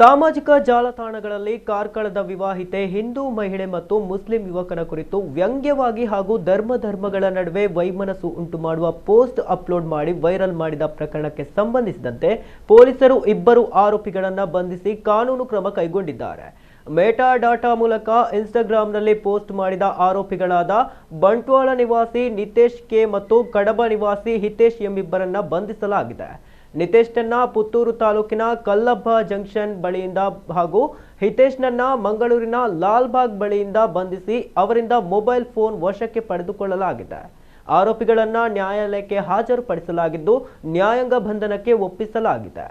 ಸಾಮಾಜಿಕ ಜಾಲತಾಣಗಳಲ್ಲಿ ಕಾರ್ಕಳದ ವಿವಾಹಿತೆ ಹಿಂದೂ ಮಹಿಳೆ ಮತ್ತು ಮುಸ್ಲಿಂ ಯುವಕನ ಕುರಿತು ವ್ಯಂಗ್ಯವಾಗಿ ಹಾಗೂ ಧರ್ಮಗಳ ನಡುವೆ ವೈಮನಸ್ಸು ಉಂಟು ಮಾಡುವ ಪೋಸ್ಟ್ ಅಪ್ಲೋಡ್ ಮಾಡಿ ವೈರಲ್ ಮಾಡಿದ ಪ್ರಕರಣಕ್ಕೆ ಸಂಬಂಧಿಸಿದಂತೆ ಪೊಲೀಸರು ಇಬ್ಬರು ಆರೋಪಿಗಳನ್ನು ಬಂಧಿಸಿ ಕಾನೂನು ಕ್ರಮ ಕೈಗೊಂಡಿದ್ದಾರೆ. ಮೆಟಾ ಡಾಟಾ ಮೂಲಕ ಇನ್ಸ್ಟಾಗ್ರಾಂನಲ್ಲಿ ಪೋಸ್ಟ್ ಮಾಡಿದ ಆರೋಪಿಗಳಾದ ಬಂಟ್ವಾಳ ನಿವಾಸಿ ನಿತೇಶ್ ಕೆ ಮತ್ತು ಕಡಬ ನಿವಾಸಿ ಹಿತೇಶ್ ಎಂಬಿಬ್ಬರನ್ನ ಬಂಧಿಸಲಾಗಿದೆ. ನಿತೇಶ್ನನ್ನ ಪುತ್ತೂರು ತಾಲೂಕಿನ ಕಲ್ಲಬ್ಬ ಜಂಕ್ಷನ್ ಬಳಿಯಿಂದ ಹಾಗೂ ಹಿತೇಶ್ನನ್ನ ಮಂಗಳೂರಿನ ಲಾಲ್ಬಾಗ್ ಬಳಿಯಿಂದ ಬಂಧಿಸಿ ಅವರಿಂದ ಮೊಬೈಲ್ ಫೋನ್ ವಶಕ್ಕೆ ಪಡೆದುಕೊಳ್ಳಲಾಗಿದೆ. ಆರೋಪಿಗಳನ್ನ ನ್ಯಾಯಾಲಯಕ್ಕೆ ಹಾಜರುಪಡಿಸಲಾಗಿದ್ದು ನ್ಯಾಯಾಂಗ ಬಂಧನಕ್ಕೆ ಒಪ್ಪಿಸಲಾಗಿದೆ.